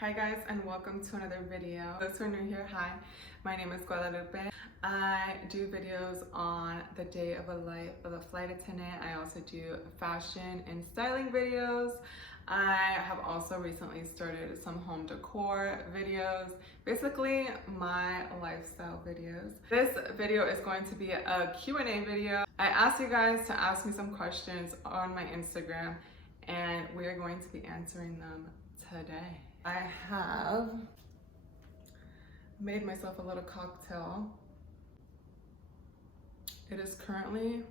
Hi guys, and welcome to another video. Those who are new here, hi, my name is Guadalupe. I do videos on the day of a life of a flight attendant. I also do fashion and styling videos. I have also recently started some home decor videos, basically my lifestyle videos. This video is going to be a Q&A video. I asked you guys to ask me some questions on my Instagram, and we are going to be answering them today. I have made myself a little cocktail. It is currently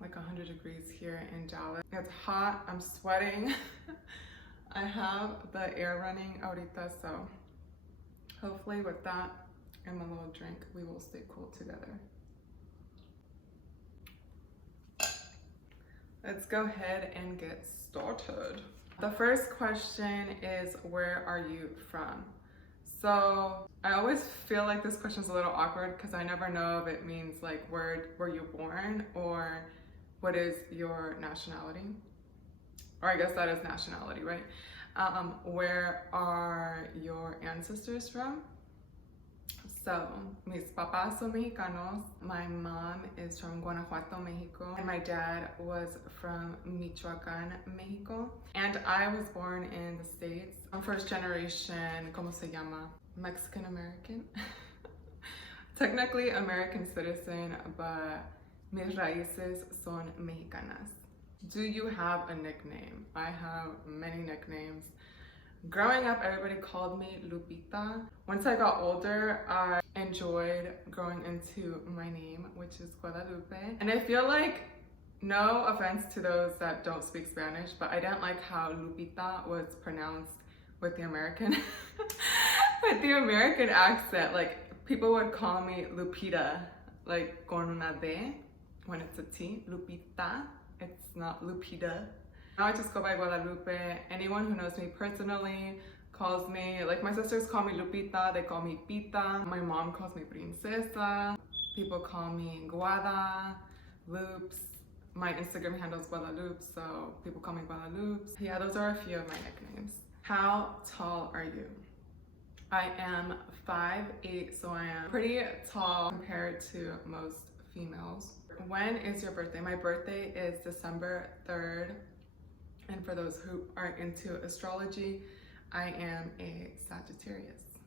like 100 degrees here in Dallas. It's hot, I'm sweating. I have the air running ahorita, so hopefully with that and my little drink, we will stay cool together. Let's go ahead and get started. The first question is, where are you from? So I always feel like this question is a little awkward because I never know if it means like where were you born or what is your nationality? Or I guess that is nationality, right? Where are your ancestors from? So, mis papás son mexicanos. My mom is from Guanajuato, Mexico, and my dad was from Michoacán, Mexico. And I was born in the States. I'm first generation, ¿cómo se llama? Mexican American. Technically American citizen, but mis raíces son mexicanas. Do you have a nickname? I have many nicknames. Growing up, everybody called me Lupita. Once I got older, I enjoyed growing into my name, which is Guadalupe. And I feel like, no offense to those that don't speak Spanish, but I didn't like how Lupita was pronounced with the American, with the American accent. Like, people would call me Lupita, like con una D, when it's a T, Lupita. It's not Lupita. Now I just go by Guadalupe. Anyone who knows me personally calls me, like my sisters call me Lupita, they call me Pita. My mom calls me Princesa. People call me Guada, Loops. My Instagram handle is Guadalupe, so people call me Guadalupe. Yeah, those are a few of my nicknames. How tall are you? I am 5'8", so I am pretty tall compared to most females. When is your birthday? My birthday is December 3rd. And for those who are into astrology, I am a Sagittarius.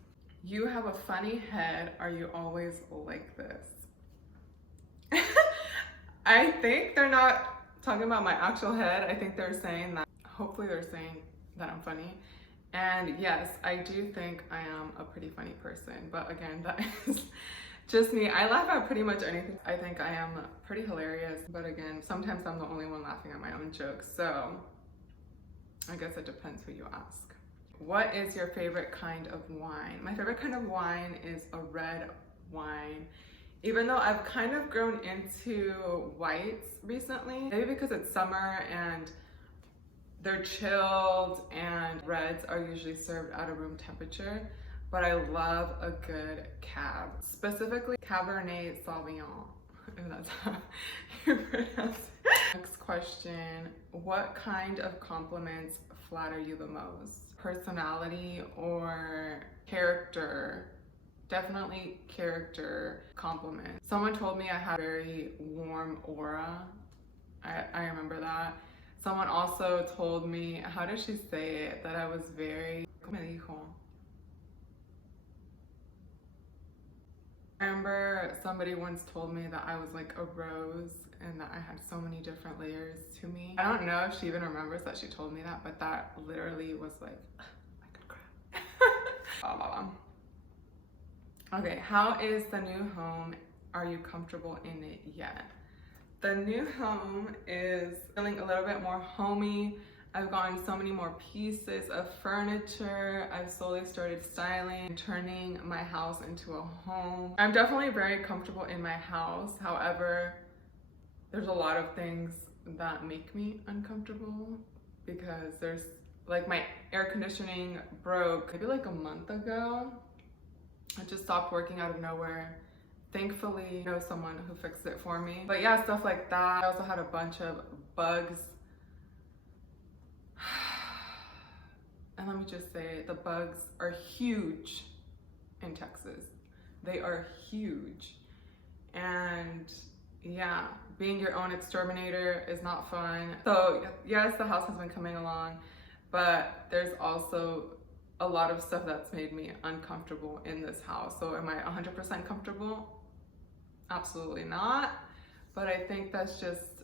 You have a funny head. Are you always like this? I think they're not talking about my actual head. I think they're saying that, hopefully they're saying that I'm funny. And yes, I do think I am a pretty funny person. But again, that is just me. I laugh at pretty much anything. I think I am pretty hilarious. But again, sometimes I'm the only one laughing at my own jokes. So I guess it depends who you ask. What is your favorite kind of wine? My favorite kind of wine is a red wine. Even though I've kind of grown into whites recently, maybe because it's summer and they're chilled and reds are usually served at a room temperature, but I love a good cab, specifically Cabernet Sauvignon, if that's how you pronounce it. Next question, what kind of compliments flatter you the most? Personality or character? Definitely character compliments. Someone told me I had a very warm aura. I remember that. Someone also told me, how did she say it, that I was very, ¿cómo me dijo? I remember somebody once told me that I was like a rose and that I had so many different layers to me. I don't know if she even remembers that she told me that, but that literally was like, I could cry. Okay, how is the new home? Are you comfortable in it yet? The new home is feeling a little bit more homey. I've gotten so many more pieces of furniture. I've slowly started styling, turning my house into a home. I'm definitely very comfortable in my house. However, there's a lot of things that make me uncomfortable because there's like my air conditioning broke maybe like a month ago. It just stopped working out of nowhere. Thankfully, I know someone who fixed it for me. But yeah, stuff like that. I also had a bunch of bugs And let me just say, the bugs are huge in Texas. They are huge. And yeah, being your own exterminator is not fun. So yes, the house has been coming along, but there's also a lot of stuff that's made me uncomfortable in this house. So am I 100% comfortable? Absolutely not. But I think that's just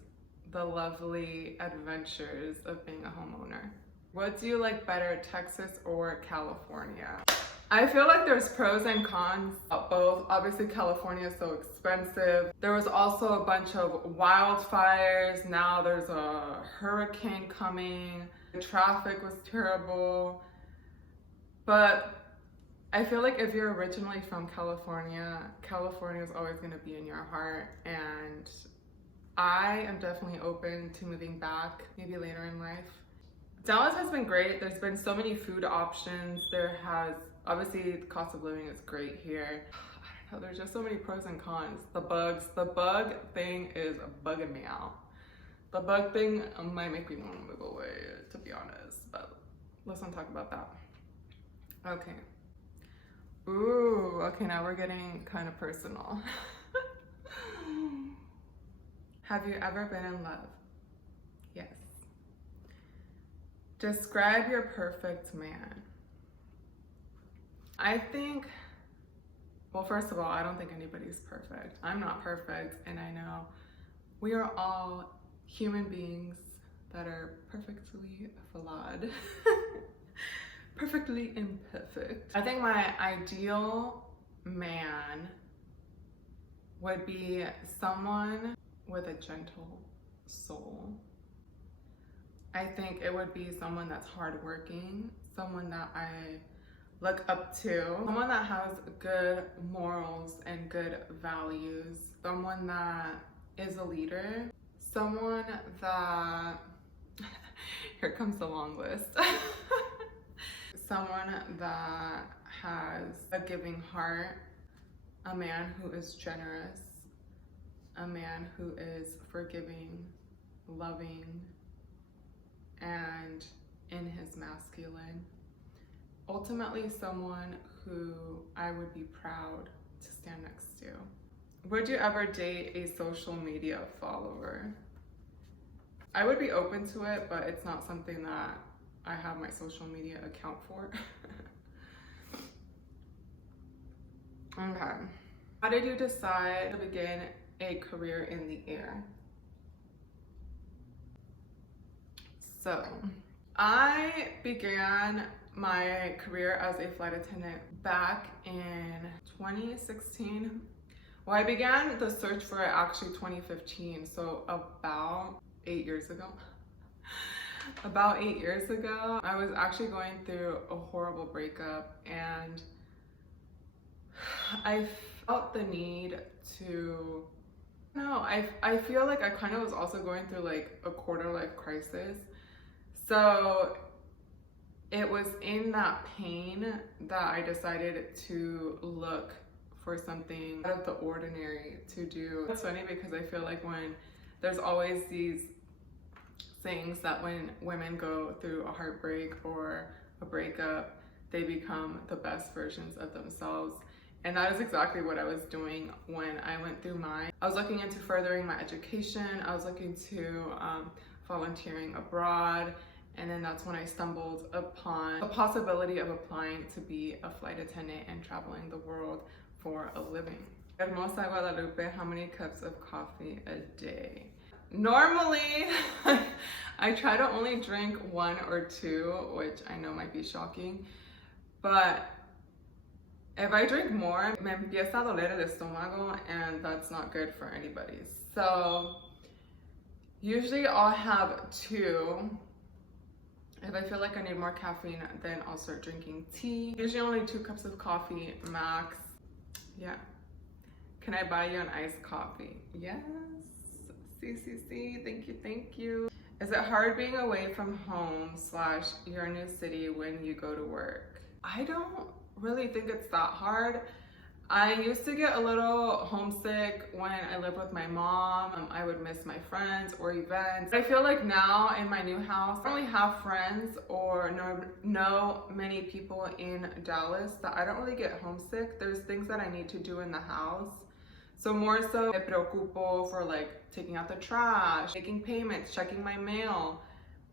the lovely adventures of being a homeowner. What do you like better, Texas or California? I feel like there's pros and cons of both. Obviously, California is so expensive. There was also a bunch of wildfires. Now there's a hurricane coming. The traffic was terrible. But I feel like if you're originally from California, California is always going to be in your heart. And I am definitely open to moving back, maybe later in life. Dallas has been great. There's been so many food options. Obviously, the cost of living is great here. I don't know, there's just so many pros and cons. The bug thing is bugging me out. The bug thing might make me want to move away, to be honest, but let's not talk about that. Okay. Ooh, okay, now we're getting kind of personal. Have you ever been in love? Yes. Describe your perfect man. I think, well, first of all, I don't think anybody's perfect. I'm not perfect, and I know we are all human beings that are perfectly flawed, perfectly imperfect. I think my ideal man would be someone with a gentle soul. I think it would be someone that's hardworking, someone that I look up to, someone that has good morals and good values, someone that is a leader, someone that, here comes the long list, someone that has a giving heart, a man who is generous, a man who is forgiving, loving, and in his masculine. Ultimately, someone who I would be proud to stand next to. Would you ever date a social media follower? I would be open to it, but it's not something that I have my social media account for. Okay. How did you decide to begin a career in the air? So, I began my career as a flight attendant back in 2016. Well, I began the search for it actually 2015, so about 8 years ago. About 8 years ago, I was actually going through a horrible breakup, and I felt the need to, I feel like I kind of was also going through like a quarter life crisis. So it was in that pain that I decided to look for something out of the ordinary to do. It's funny because I feel like when there's always these things that when women go through a heartbreak or a breakup, they become the best versions of themselves. And that is exactly what I was doing when I went through mine. I was looking into furthering my education. I was looking to volunteering abroad. And then that's when I stumbled upon the possibility of applying to be a flight attendant and traveling the world for a living. Hermosa Guadalupe, how many cups of coffee a day? Normally, I try to only drink 1 or 2, which I know might be shocking, but if I drink more, me empieza a doler el estómago, and that's not good for anybody. So usually I'll have 2. If I feel like I need more caffeine, then I'll start drinking tea. Usually only 2 cups of coffee max. Yeah. Can I buy you an iced coffee? Yes. CCC, thank you. Is it hard being away from home / your new city when you go to work? I don't really think it's that hard. I used to get a little homesick when I lived with my mom. I would miss my friends or events. I feel like now in my new house, I don't really have friends or know many people in Dallas that I don't really get homesick. There's things that I need to do in the house. So more so, me preocupo for like taking out the trash, making payments, checking my mail,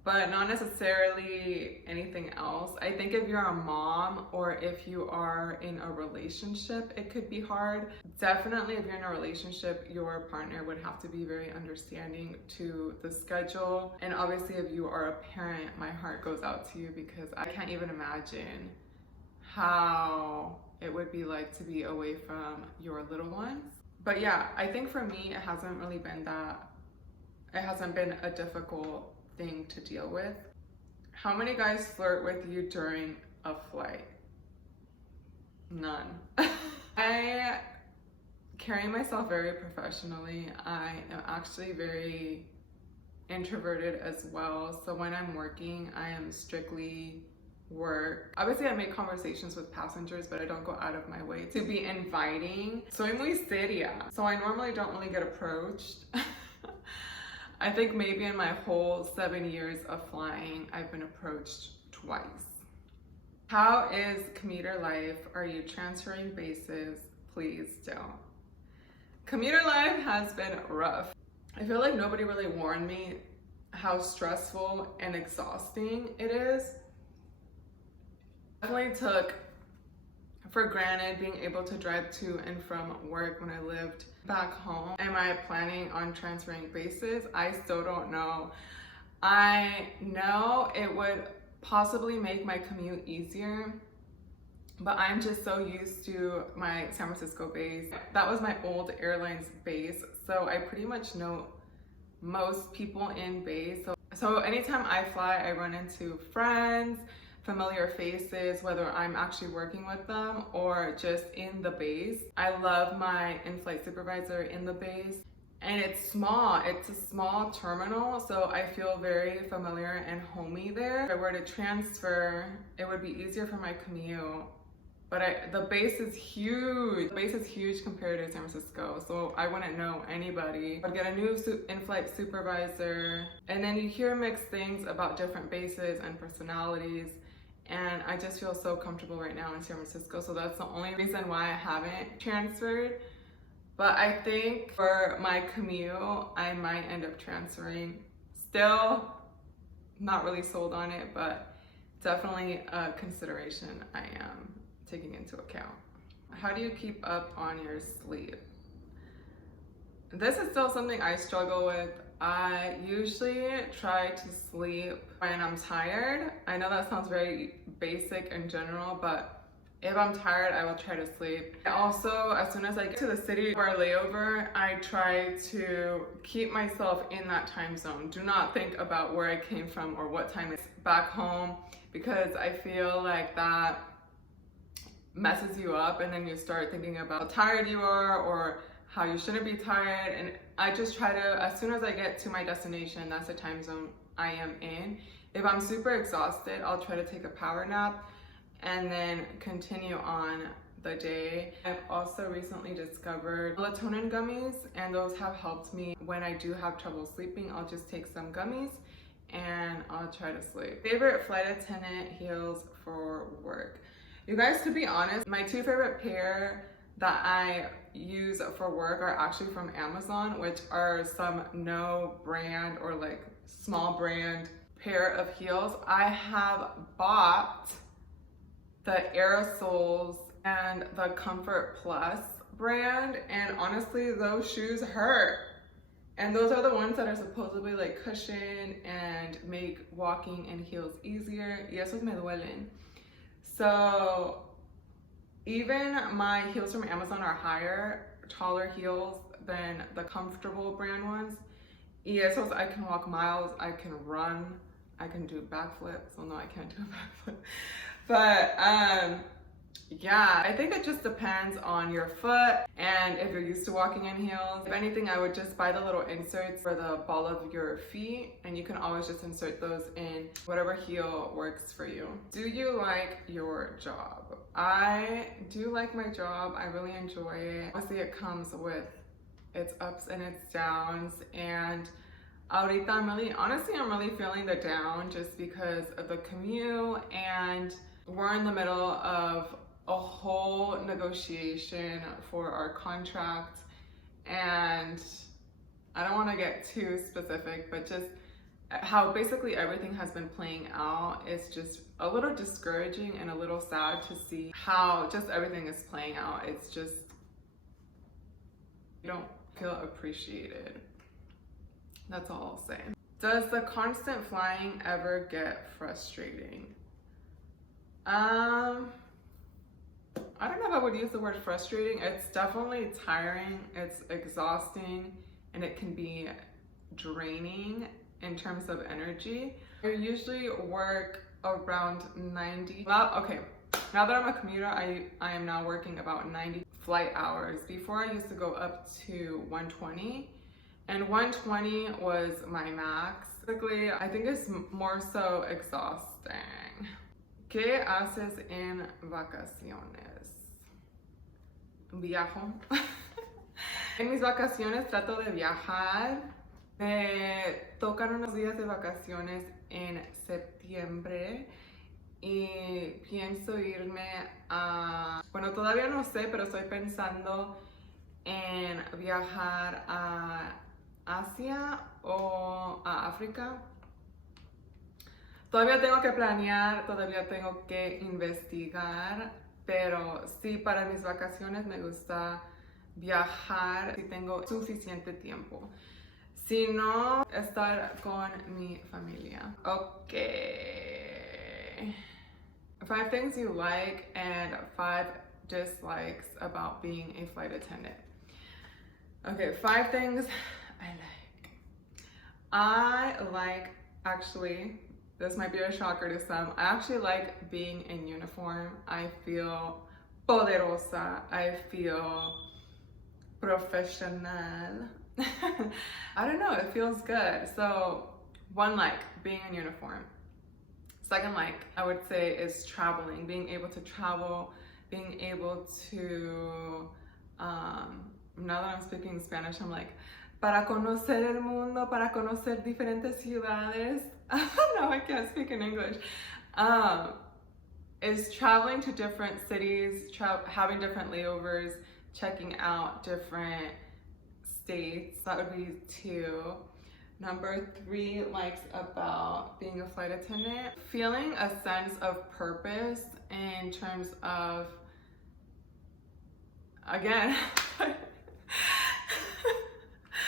but not necessarily anything else. I think if you're a mom or if you are in a relationship, it could be hard. Definitely if you're in a relationship, your partner would have to be very understanding to the schedule. And obviously if you are a parent, my heart goes out to you because I can't even imagine how it would be like to be away from your little ones. But yeah, I think for me, it hasn't been a difficult thing to deal with. How many guys flirt with you during a flight? None. I carry myself very professionally. I am actually very introverted as well. So when I'm working, I am strictly work. Obviously, I make conversations with passengers, but I don't go out of my way to be inviting. Soy muy seria. So I normally don't really get approached. I think maybe in my whole 7 years of flying, I've been approached twice. How is commuter life? Are you transferring bases? Please don't. Commuter life has been rough. I feel like nobody really warned me how stressful and exhausting it is. Definitely took for granted being able to drive to and from work when I lived back home. Am I planning on transferring bases? I still don't know. I know it would possibly make my commute easier, but I'm just so used to my San Francisco base. That was my old airlines base, so I pretty much know most people in base. So anytime I fly, I run into friends, familiar faces, whether I'm actually working with them or just in the base. I love my in-flight supervisor in the base, and it's small. It's a small terminal, so I feel very familiar and homey there. If I were to transfer, it would be easier for my commute. But the base is huge. The base is huge compared to San Francisco, so I wouldn't know anybody. I'd get a new in-flight supervisor, and then you hear mixed things about different bases and personalities. And I just feel so comfortable right now in San Francisco, so that's the only reason why I haven't transferred. But I think for my commute, I might end up transferring. Still not really sold on it, but definitely a consideration I am taking into account. How do you keep up on your sleep? This is still something I struggle with. I usually try to sleep when I'm tired. I know that sounds very basic and general, but if I'm tired, I will try to sleep. Also, as soon as I get to the city for a layover, I try to keep myself in that time zone. Do not think about where I came from or what time it's back home, because I feel like that messes you up, and then you start thinking about how tired you are or how you shouldn't be tired. And I just try to, as soon as I get to my destination, that's the time zone I am in. If I'm super exhausted, I'll try to take a power nap and then continue on the day. I've also recently discovered melatonin gummies, and those have helped me when I do have trouble sleeping. I'll just take some gummies and I'll try to sleep. Favorite flight attendant heels for work. You guys, to be honest, my two favorite pair that I use for work are actually from Amazon, which are some no brand or like small brand pair of heels. I have bought the Aerosols and the Comfort Plus brand, and honestly, those shoes hurt. And those are the ones that are supposedly like cushion and make walking in heels easier. Y esos me duelen. So even my heels from Amazon are higher, taller heels than the comfortable brand ones. Y esos, I can walk miles, I can run, I can do backflips. Well, no, I can't do a backflip. But Yeah, I think it just depends on your foot and if you're used to walking in heels. If anything, I would just buy the little inserts for the ball of your feet, and you can always just insert those in whatever heel works for you. Do you like your job? I do like my job. I really enjoy it. Obviously, it comes with its ups and its downs, and ahorita I'm really feeling the down just because of the commute, and we're in the middle of a whole negotiation for our contract, and I don't want to get too specific, but just how basically everything has been playing out is just a little discouraging and a little sad to see how just everything is playing out. It's just, you don't feel appreciated. That's all I'll say. Does the constant flying ever get frustrating? I don't know if I would use the word frustrating. It's definitely tiring, it's exhausting, and it can be draining in terms of energy. I usually work around 90. Okay, now that I'm a commuter, I am now working about 90 flight hours. Before I used to go up to 120, and 120 was my max. Basically, I think it's more so exhausting. ¿Qué haces en vacaciones? Viajo. En mis vacaciones trato de viajar. Me tocan unos días de vacaciones en septiembre y pienso irme a... Bueno, todavía no sé, pero estoy pensando en viajar a Asia o a África. Todavía tengo que planear, todavía tengo que investigar, pero sí, para mis vacaciones me gusta viajar si tengo suficiente tiempo. Si no, estar con mi familia. Okay. 5 things you like and 5 dislikes about being a flight attendant. Okay, 5 things I like, actually, this might be a shocker to some. I actually like being in uniform. I feel poderosa. I feel professional. I don't know, it feels good. So, 1 like, being in uniform. 2nd like, I would say, is traveling. Being able to travel, being able to, now that I'm speaking Spanish, I'm like, para conocer el mundo, para conocer diferentes ciudades. No, I can't speak in English. Is traveling to different cities, having different layovers, checking out different states. That would be 2. Number 3 likes about being a flight attendant. Feeling a sense of purpose in terms of, again,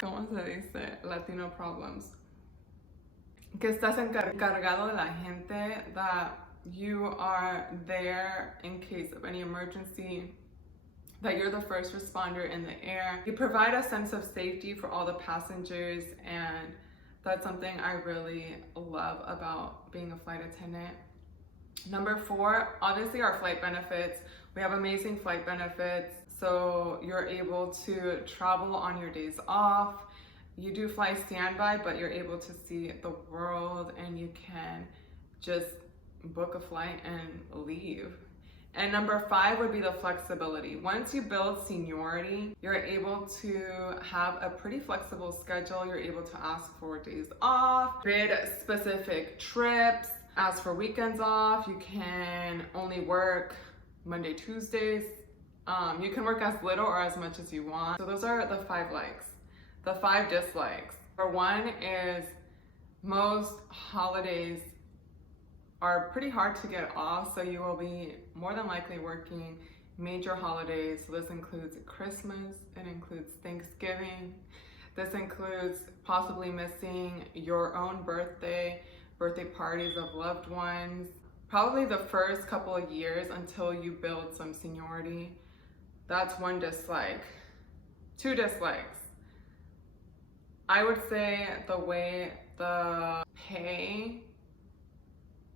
¿cómo se dice? Latino problems. Que estás encargado de la gente, that you are there in case of any emergency, that you're the first responder in the air. You provide a sense of safety for all the passengers, and that's something I really love about being a flight attendant. Number 4, obviously our flight benefits. We have amazing flight benefits. So you're able to travel on your days off. You do fly standby, but you're able to see the world, and you can just book a flight and leave. And number 5 would be the flexibility. Once you build seniority, you're able to have a pretty flexible schedule. You're able to ask for days off, bid specific trips, ask for weekends off. You can only work Monday, Tuesdays. You can work as little or as much as you want. So those are the 5 likes. The 5 dislikes. For 1 is most holidays are pretty hard to get off, so you will be more than likely working major holidays. So this includes Christmas, it includes Thanksgiving, this includes possibly missing your own birthday parties of loved ones, probably the first couple of years until you build some seniority. That's 1 dislike. 2 dislikes. I would say the way the pay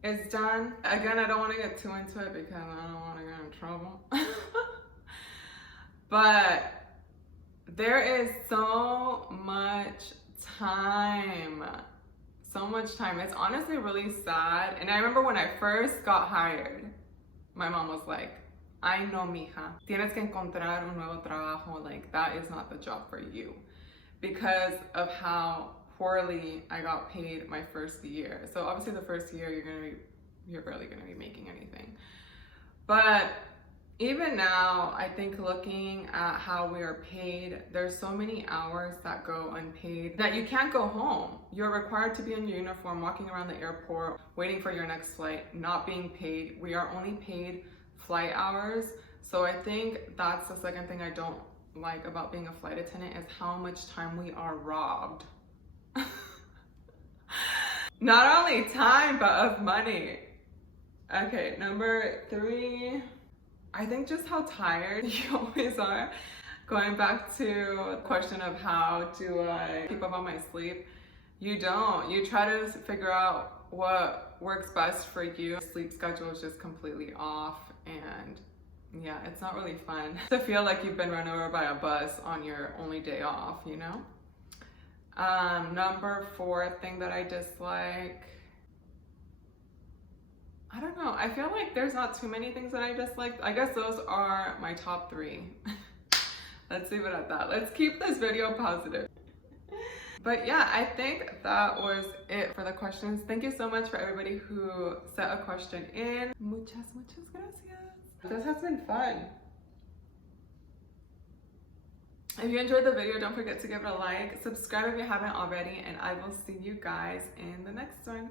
is done. Again, I don't want to get too into it because I don't want to get in trouble. But there is so much time. So much time. It's honestly really sad. And I remember when I first got hired, my mom was like, "Ay no, mija, tienes que encontrar un nuevo trabajo. Like, that is not the job for you." Because of how poorly I got paid my first year. So obviously the first year you're barely gonna be making anything. But even now, I think looking at how we are paid, there's so many hours that go unpaid that you can't go home. You're required to be in your uniform, walking around the airport, waiting for your next flight, not being paid. We are only paid flight hours. So I think that's the second thing I don't like about being a flight attendant is how much time we are robbed. Not only time, but of money. Okay, number 3. I think just how tired you always are. Going back to the question of how do I keep up on my sleep, you don't. You try to figure out what works best for you. Sleep schedule is just completely off, and yeah, it's not really fun to feel like you've been run over by a bus on your only day off, you know? Number 4 thing that I dislike, I don't know. I feel like there's not too many things that I dislike. I guess those are my top 3. Let's leave it at that. Let's keep this video positive. But yeah, I think that was it for the questions. Thank you so much for everybody who sent a question in. Muchas gracias. This has been fun. If you enjoyed the video, don't forget to give it a like, subscribe if you haven't already, and I will see you guys in the next one.